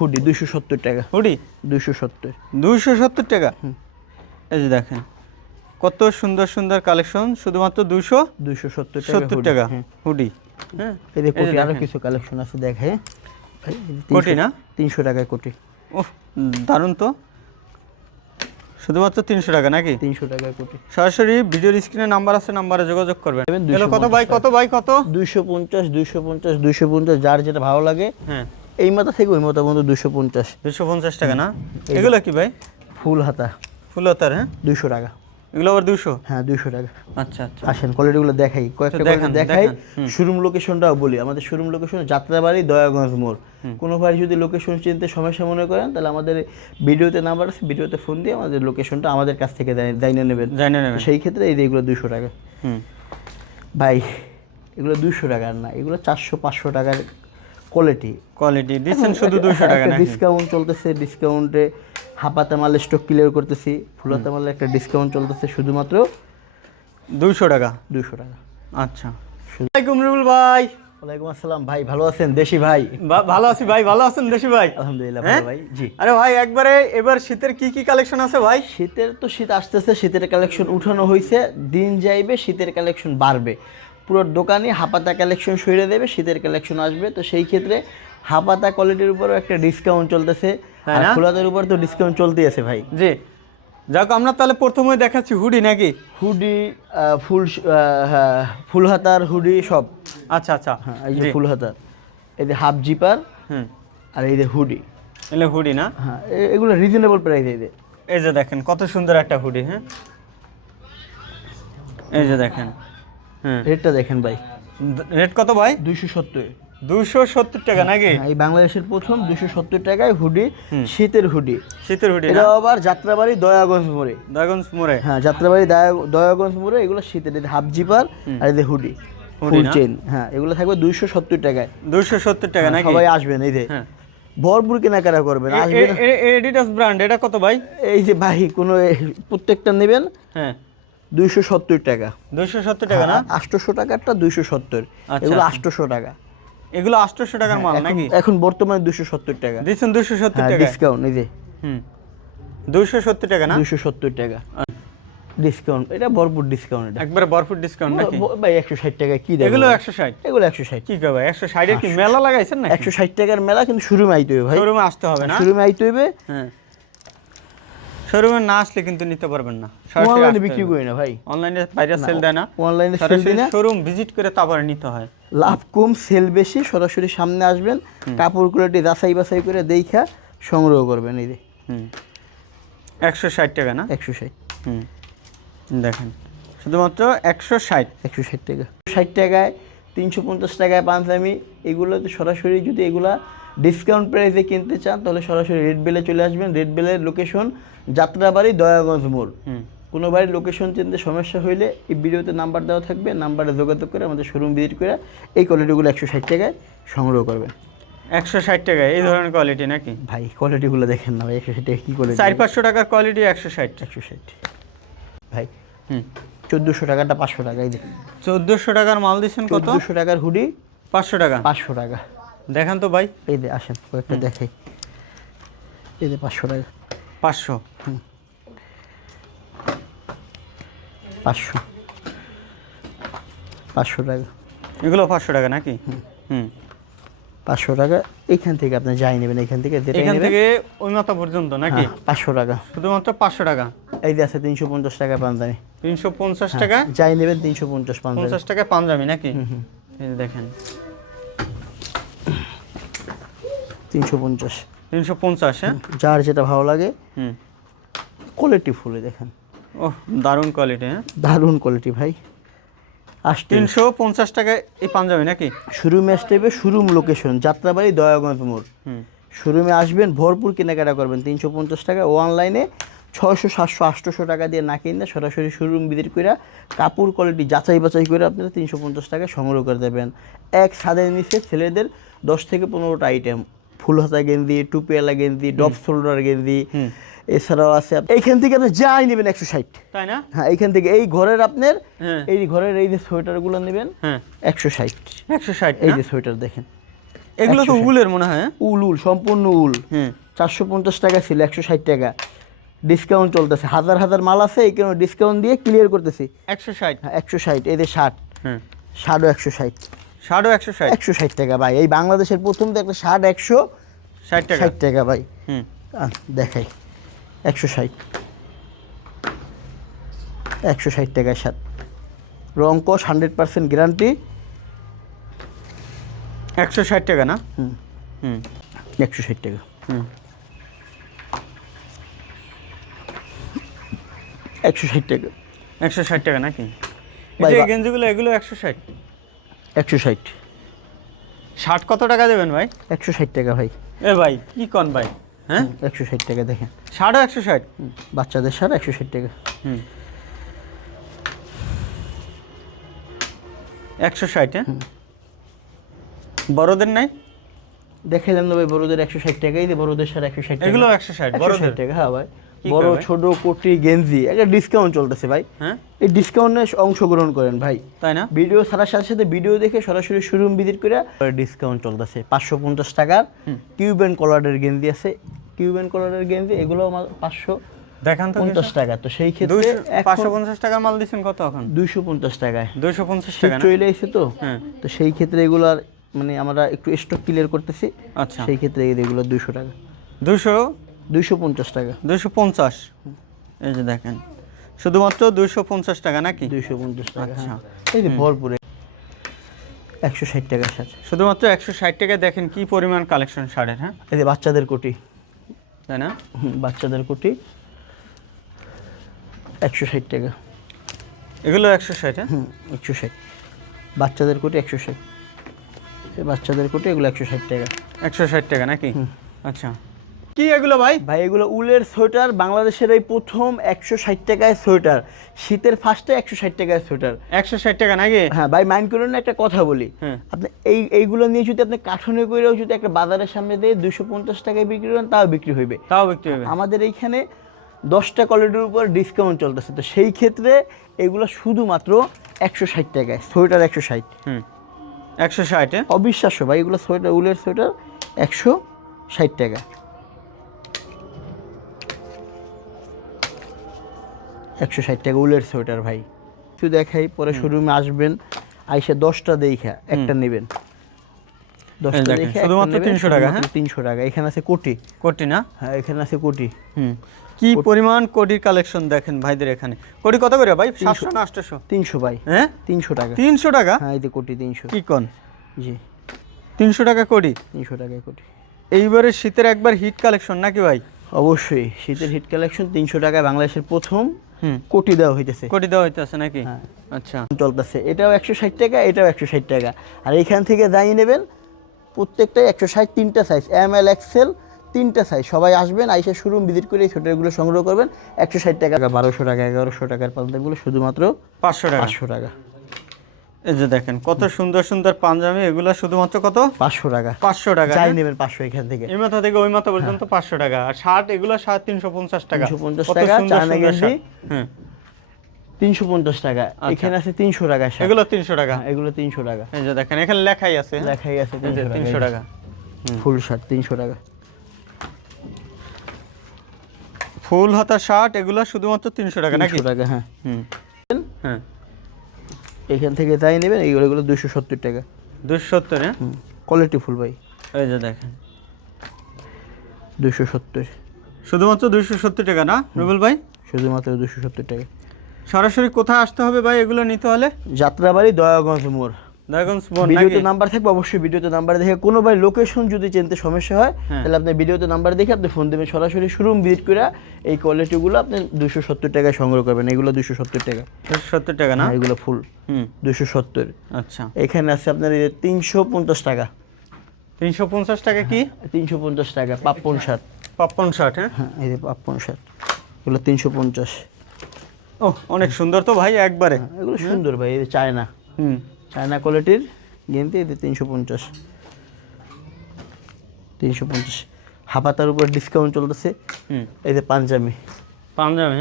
Hoodie দুইশো সত্তর টাকা। হুডি দুইশো সত্তর। দুইশো সত্তর টাকা? এই যে দেখেন কত সুন্দর সুন্দর কালেকশন শুধুমাত্র দুইশো দুইশো সত্তর সত্তর টাকা। হুডি হ্যাঁ কোটি আরও কিছু কালেকশন আছে দেখে। কোটি না? তিনশো টাকায় কোটি। ওহ দারুণ তো। শুধুমাত্র তিনশো টাকা নাকি? তিনশো টাকায় কোটি। সরাসরি ভিডিওর স্ক্রিনে নাম্বার আছে নাম্বারে যোগাযোগ করবেন। কত 250 ভাই কত ভাই কত? দুইশো পঞ্চাশ দুইশো পঞ্চাশ দুইশো পঞ্চাশ যার যেটা ভালো লাগে। হ্যাঁ। এই মাথা থেকে ওই মাথা পর্যন্ত দুইশো পঞ্চাশ। দুশো পঞ্চাশ টাকা না? এগুলো কি ভাই? ফুল হাতা। ফুলতার হ্যাঁ? দুইশো টাকা। এগুলো আবার দুশো হ্যাঁ দুইশো টাকা। আচ্ছা আচ্ছা। আসেন কোয়ালিটিগুলো দেখাই। কয়েকটা দেখাই। শোরুম লোকেশনটাও বলি। আমাদের শোরুম লোকেশন যাত্রাবাড়ি দয়াগঞ্জ মোড়। কোনো ভাই যদি লোকেশন চিনতে সমস্যা মনে করেন তাহলে আমাদের ভিডিওতে নাম্বার আছে ভিডিওতে ফোন দিয়ে আমাদের লোকেশনটা আমাদের কাছ থেকে জানিয়ে নেবেন। সেই ক্ষেত্রে এই যে এগুলো দুশো টাকা। হুম। ভাই এগুলো দুশো টাকার না এগুলো চারশো পাঁচশো টাকার কোয়ালিটি কোয়ালিটি দিচ্ছেন শুধু দুশো টাকা নাকি? ডিসকাউন্ট চলতেছে ডিসকাউন্টে হাপাতে মালের স্টক ক্লিয়ার করতেছি ফুলাতে মালের একটা ডিসকাউন্ট চলতেছে শুধুমাত্র দুশো টাকা? দুশো টাকা। আচ্ছা। ওয়ালাইকুম রুবুল ভাই। ওয়ালাইকুম আসসালাম। ভাই ভালো আছেন? দেশি ভাই। ভালো আছি ভাই ভালো আছেন দেশি ভাই? আলহামদুলিল্লাহ হ্যাঁ? ভালো ভাই। জি। আরে ভাই একবারে এবার শীতের কি কি কালেকশন আছে ভাই? শীতের তো শীত আসতেছে শীতের কালেকশন উঠানো হয়েছে দিন যাইবে শীতের কালেকশন বাড়বে। পুরো দোকানে হাপাতা কালেকশন সরিয়ে দেবে শীতের কালেকশন আসবে। তো সেই ক্ষেত্রে হাপাতা কোয়ালিটির উপরও একটা ডিসকাউন্ট চলতেছে। আর? ফুলাদের উপর তো ডিসকাউন্ট চলতেই আছে ভাই। জি। যাক আমরা তাহলে প্রথমে দেখাচ্ছি হুডি নাকি? হুডি ফুল হ্যাঁ, ফুল হাতার হুডি সব। আচ্ছা আচ্ছা। হ্যাঁ এই যে ফুল হাতার এই যে হাফ জিপার হুম। আর এই যে হুডি। এলে হুডি না? হ্যাঁ এগুলো রিজনেবল প্রাইস এই যে। এই যে দেখেন কত সুন্দর একটা হুডি হ্যাঁ? এই যে দেখেন। রেটটা দেখেন ভাই। রেট কত ভাই? দুইশো সত্তর। দুশো সত্তর টাকা নাকি? হ্যাঁ, এই বাংলাদেশের প্রথম দুশো সত্তর টাকায় হুডি শীতের হুডি। শীতের হুডি এটা আবার যাত্রাবাড়ি দয়াগঞ্জ মোড়ে। দয়াগঞ্জ মোড়ে? হ্যাঁ যাত্রাবাড়ি দয়াগঞ্জ মোড়ে এগুলো শীতের হাফ জিপার আর এই যে হুডি ফুল? চেন। হ্যাঁ এগুলো থাকবে দুইশো সত্তর টাকায়। দুশো সত্তর টাকা নাকি? সবাই আসবেন এই যে। হ্যাঁ। ভরপুর কেনাকাটা করবেন আসবেন। এডিডাস ব্র্যান্ড এটা কত ভাই? এই যে ভাই কোনো প্রত্যেকটা নেবেন। হ্যাঁ। দুইশো সত্তর টাকা। দুশো সত্তর টাকা না? আটশোশো টাকারটা দুইশো সত্তর। আচ্ছা, এগুলো আচ্ছা। আটশোশো টাকা। এগুলো আটশোশো টাকার মাল নাকি? এখন বর্তমানে দুশো সত্তর টাকা। দিচ্ছেন দুশো সত্তর হ্যাঁ টাকা ডিসকাউন্ট এই যে। হুম। দুশো সত্তর টাকা না? দুইশো সত্তর টাকা। ডিসকাউন্ট এটা ভরপুর ডিসকাউন্ট এটা। একবারে ভরপুর ডিসকাউন্ট নাকি? ভাই একশো ষাট টাকা কি দেবো এগুলো একশো ষাট? এগুলো একশো ষাট। কি করবে একশো ষাটের কি মেলা লাগাইছেন না একশো ষাট টাকার মেলা কিন্তু শোরুমে আইতে হবে ভাই। শোরুমে আসতে হবে না? শোরুমে আইতে হবে হ্যাঁ। শোরুমে না আসলে কিন্তু নিতে পারবেন না। অনলাইনে বিক্রি করি না ভাই। অনলাইনে বাইরে সেল দেয় না। অনলাইনে সেল দিই না। শোরুম ভিজিট করে তারপরে নিতে হয়। লাভ কম সেল বেশি সরাসরি সামনে আসবেন কাপড় কোয়ালিটি যাচাই বাছাই করে দেখা সংগ্রহ করবেন এই যে। হুম। একশো ষাট টাকা না? একশো ষাট। হুম। দেখেন শুধুমাত্র একশো ষাট। একশো ষাট টাকা। ষাট টাকায় তিনশো পঞ্চাশ টাকায় পাঞ্জাবি এগুলোতে সরাসরি যদি এগুলা ডিসকাউন্ট প্রাইসে কিনতে চান তাহলে সরাসরি রেড বেলে চলে আসবেন। রেড বেলের লোকেশন যাত্রাবাড়ি দয়াগঞ্জ মোড়। হুম। কোনো বাড়ির লোকেশন চিনতে সমস্যা হইলে এই ভিডিওতে নাম্বার দেওয়া থাকবে নাম্বারে যোগাযোগ করে আমাদের শোরুম ভিজিট করে এই কোয়ালিটিগুলো একশো ষাট টাকায় সংগ্রহ করবেন। একশো ষাট টাকা এই ধরনের কোয়ালিটি নাকি? ভাই কোয়ালিটিগুলো দেখেন না ভাই একশো ষাট টাকা কী করে চার পাঁচশো টাকার কোয়ালিটি একশো ষাট। একশো ষাট। ভাই হুম। চোদ্দোশো টাকাটা পাঁচশো টাকাই দেখেন। চোদ্দোশো টাকার মাল দিচ্ছেন কত? চোদ্দোশো টাকার হুডি পাঁচশো টাকা। পাঁচশো টাকা। দেখান তো ভাই। এই যে আসেন কয়েকটা দেখাই। এই যে পাঁচশো টাকা। পাঁচশো। পাঁচশো। পাঁচশো টাকা। এগুলো পাঁচশো টাকা নাকি? হুম। পাঁচশো টাকা এইখান থেকে আপনি যাই নেবেন এখান থেকে এখান থেকে ওই মাথা পর্যন্ত নাকি? হ্যাঁ, পাঁচশো টাকা। শুধুমাত্র পাঁচশো টাকা? এই যে আছে তিনশো পঞ্চাশ টাকা পাঞ্জাবি। তিনশো পঞ্চাশ টাকা? যাই নেবেন তিনশো পঞ্চাশ পঞ্চাশ টাকা পাঞ্জাবি নাকি? যে দেখেন। তিনশো পঞ্চাশ। তিনশো পঞ্চাশ হ্যাঁ? যার যেটা ভালো লাগে। হুম। কোয়ালিটি ফুলে দেখেন। ও দারুণ কোয়ালিটি হ্যাঁ? দারুণ কোয়ালিটি ভাই। আসতে তিনশো পঞ্চাশ টাকায় এই পাঞ্জাবি নাকি? শোরুমে আসতে হবে শোরুম লোকেশন যাত্রাবাড়ি দয়াগঞ্জ মোড়। হুম। শোরুমে আসবেন ভরপুর কেনাকাটা করবেন। তিনশো পঞ্চাশ টাকা ও অনলাইনে ছয়শো সাতশো আটশোশো টাকা দিয়ে না কিনে সরাসরি শোরুম ভিজিট করে কাপড় কোয়ালিটি যাচাই বাছাই করে আপনারা তিনশো পঞ্চাশ টাকা সংগ্রহ করে দেবেন। এক ছাদের নিচে ছেলেদের দশ থেকে পনেরোটা আইটেম ফুল হাতা গেঞ্জি টুপিওয়ালা গেঞ্জি ডপ শোল্ডার গেঞ্জি এছাড়াও আছে এইখান থেকে আপনি যাই নেবেন একশো ষাট। তাই না? হ্যাঁ এইখান থেকে এই ঘরের আপনার হ্যাঁ। এই ঘরের এই যে সোয়েটারগুলো নেবেন হ্যাঁ। একশো ষাট। একশো ষাট এই যে সোয়েটার দেখেন। এগুলো তো উলের মনে হয় হ্যাঁ? উল উল সম্পূর্ণ উল। হুম চারশো পঞ্চাশ টাকা ছিল একশো ষাট টাকা। ডিসকাউন্ট চলতেছে। হাজার হাজার মাল আছে এই কারণে ডিসকাউন্ট দিয়ে ক্লিয়ার করতেছি। একশো ষাট। হ্যাঁ, একশো ষাট এই যে ষাট। ষাটও একশো ষাট। ষাটও একশো ষাট? একশো ষাট টাকা ভাই। এই বাংলাদেশের প্রথম তো একটা ষাট একশো ষাট টাকা? ষাট টাকা ভাই। হুম। দেখাই। একশো ষাট। একশো ষাট টাকায় সাত। রং কস হান্ড্রেড পার্সেন্ট গ্যারান্টি। একশো ষাট টাকা না? হুম। হুম। একশো ষাট টাকা। হুম। একশো ষাট টাকা। একশো ষাট টাকা নাকি? গেঞ্জিগুলো এগুলো একশো ষাট? একশো ষাট। ষাট কত টাকা দেবেন ভাই? একশো ষাট টাকা ভাই। এ ভাই কি কন ভাই? হ্যাঁ? একশো ষাট টাকা দেখেন। ষাটও একশো ষাট? বাচ্চাদের সার একশো ষাট টাকা। হুম। একশো ষাট হ্যাঁ? বড়দের নাই? দেখাইলাম না ভাই বড়দের একশো ষাট টাকাই বড়দের সার একশো ষাট টাকা। এগুলো একশো ষাট বড়দের ষাট টাকা হ্যাঁ ভাই। বড় ছোট কোটি গেঞ্জি একটা ডিসকাউন্ট চলতেছে ভাই। হ্যাঁ? এই ডিসকাউন্টে অংশগ্রহণ করেন ভাই। তাই না? ভিডিও ছাড়ার সাথে সাথে ভিডিও দেখে সরাসরি শোরুম ভিজিট করে ডিসকাউন্ট চলতেছে পাঁচশো পঞ্চাশ টাকার। কিউব অ্যান্ড কলারের গেঞ্জি আছে। কিউব অ্যান্ড কলারের গেঞ্জি এগুলো পাঁচশো দেখান তো পঞ্চাশ টাকা। তো সেই ক্ষেত্রে পাঁচশো পঞ্চাশ টাকার মাল দিচ্ছেন কত এখন? দুইশো পঞ্চাশ টাকায়। দুইশো পঞ্চাশ টাকা চলে এসে তো। হ্যাঁ। তো সেই ক্ষেত্রে এগুলার মানে আমরা একটু স্টক ক্লিয়ার করতেছি। আচ্ছা। সেই ক্ষেত্রে এগুলো দুইশো টাকা। দুশো দুইশো পঞ্চাশ টাকা। দুশো পঞ্চাশ। এই যে দেখেন শুধুমাত্র দুইশো পঞ্চাশ টাকা নাকি? দুইশো পঞ্চাশ টাকা আচ্ছা। হ্যাঁ। এই যে ভরপুরে একশো ষাট টাকার সাথে শুধুমাত্র একশো ষাট টাকায় দেখেন কি পরিমাণ কালেকশন শাড়ির হ্যাঁ? এই যে বাচ্চাদের কোটি। তাই না? বাচ্চাদের কোটি। একশো ষাট টাকা। এগুলো একশো ষাট হ্যাঁ? একশো ষাট। বাচ্চাদের কোটি একশো ষাট। এই বাচ্চাদের কোটি এগুলো একশো ষাট টাকা। একশো ষাট টাকা নাকি? আচ্ছা। কি এগুলো ভাই? ভাই এগুলো উলের সোয়েটার বাংলাদেশের এই প্রথম একশো ষাট টাকায় সোয়েটার। শীতের ফার্স্টে একশো ষাট টাকায় সোয়েটার। একশো ষাট টাকা নাকি? হ্যাঁ ভাই মাইন্ড করুন না একটা কথা বলি। হ্যাঁ। আপনি এই এইগুলো নিয়ে যদি আপনি কাঠনে করেও যদি একটা বাজারের সামনে দিয়ে দুশো পঞ্চাশ টাকায় বিক্রি করেন তাও বিক্রি হইবে। তাও বিক্রি হবে আমাদের এইখানে দশটা কোয়ালিটির উপর ডিসকাউন্ট চলতেছে। তো সেই ক্ষেত্রে এগুলো শুধুমাত্র একশো ষাট টাকায় সোয়েটার একশো ষাট। হুম। একশো ষাট হ্যাঁ? অবিশ্বাস্য ভাই এগুলো সোয়েটার উলের সোয়েটার একশো ষাট টাকা। একশো ষাট টাকা উলের সোয়েটার ভাই। একটু দেখাই পরে শোরুমে আসবেন আইসে দশটা দেখা একটা নেবেন। দশটা দেখে শুধুমাত্র 300 টাকা, হ্যাঁ? তিনশো টাকা এখানে আছে কোটি। কোটি না? হ্যাঁ এখানে আছে কোটি। হুম। কি পরিমাণ কোটির কালেকশন দেখেন ভাইদের এখানে? কোটি কত করে ভাই? সাতশো না আটশোশো তিনশো ভাই। হ্যাঁ? তিনশো টাকা। তিনশো টাকা? হ্যাঁ এই যে কোটি তিনশো। কি কোন? জি। তিনশো টাকা কোটি? তিনশো টাকায় কোটি। এইবারে শীতের একবার হিট কালেকশন নাকি ভাই? অবশ্যই শীতের হিট কালেকশন তিনশো টাকায় বাংলাদেশের প্রথম। কোটি দেওয়া হইতেছে। কোটি দেওয়া হইতেছে নাকি? হ্যাঁ। আচ্ছা। চলতেছে। এটাও একশো ষাট টাকা এটাও একশো ষাট টাকা। আর এখান থেকে দাঁড়িয়ে নেবেন প্রত্যেকটাই একশো ষাট তিনটা সাইজ এম এল এক্সেল তিনটা সাইজ সবাই আসবেন আইসে শোরুম ভিজিট করে এই সোয়েটারগুলো সংগ্রহ করবেন। একশো ষাট টাকা বারোশো টাকা এগারোশো টাকার পাল্টাগুলো শুধুমাত্র পাঁচশো টাকা। পাঁচশো টাকা। এই যে দেখেন কত সুন্দর সুন্দর পাঞ্জাবি এগুলো শুধুমাত্র কত? পাঁচশো টাকা। পাঁচশো টাকা যাই হ্যাঁ? নেবেন পাঁচশো এখান থেকে। এই মাথা থেকে ওই মাথা পর্যন্ত পাঁচশো টাকা। আর শার্ট এগুলো শার্ট তিনশো পঞ্চাশ টাকা। 350 কত টাকা, চায়না গেঞ্জি। হ্যাঁ। তিনশো পঞ্চাশ টাকা। এখানে আছে তিনশো টাকা। এগুলো তিনশো টাকা। হ্যাঁ, এগুলো তিনশো টাকা। এই যে দেখেন এখানে লেখাই আছে। হ্যাঁ? লেখাই আছে তিনশো টাকা ফুল শার্ট তিনশো টাকা। ফুল হাতা শার্ট এগুলো শুধুমাত্র তিনশো টাকা নাকি? টাকা হ্যাঁ। হুম। হ্যাঁ। এখান থেকে তাই নেবেন এইগুলো দুশো সত্তর টাকা। দুশো সত্তর হ্যাঁ? কোয়ালিটি ফুল ভাই। এই যে দেখেন। দুশো সত্তর। শুধুমাত্র দুশো সত্তর টাকা না রুবেল ভাই? শুধুমাত্র দুশো সত্তর টাকা। সরাসরি কোথায় আসতে হবে ভাই এগুলো নিতে হলে? যাত্রাবাড়ি দয়াগঞ্জ মোড়। ভিডিওতে নাম্বার থাকবে অবশ্যই ভিডিওতে নাম্বার দেখে কোনো ভাই লোকেশন যদি চিনতে সমস্যা হয় হ্যাঁ। তাহলে আপনি ভিডিওতে নাম্বার দেখে আপনি ফোন দেবেন। সরাসরি শোরুম ভিজিট করে এই কোয়ালিটিগুলো আপনি দুশো সত্তর টাকায় সংগ্রহ করবেন। এগুলো দুশো সত্তর টাকা। সত্তর টাকা না? হ্যাঁ, এগুলো ফুল দুশো সত্তর। আচ্ছা। এখানে আছে আপনার এই তিনশো পঞ্চাশ টাকা। তিনশো পঞ্চাশ টাকা কি? তিনশো পঞ্চাশ টাকা পাপ্পন শার্ট। পাপ্পন শার্ট হ্যাঁ? হ্যাঁ এই যে পাপ্পন শার্ট। এগুলো তিনশো পঞ্চাশ। ও অনেক সুন্দর তো ভাই একবারে। এগুলো সুন্দর ভাই চায়না। হুম। চায়না কোয়ালিটির গেন্দি এতে তিনশো পঞ্চাশ। তিনশো পঞ্চাশ। হাফাতার উপর ডিসকাউন্ট চলতেছে। হুম। এই যে পাঞ্জাবি। পাঞ্জাবি।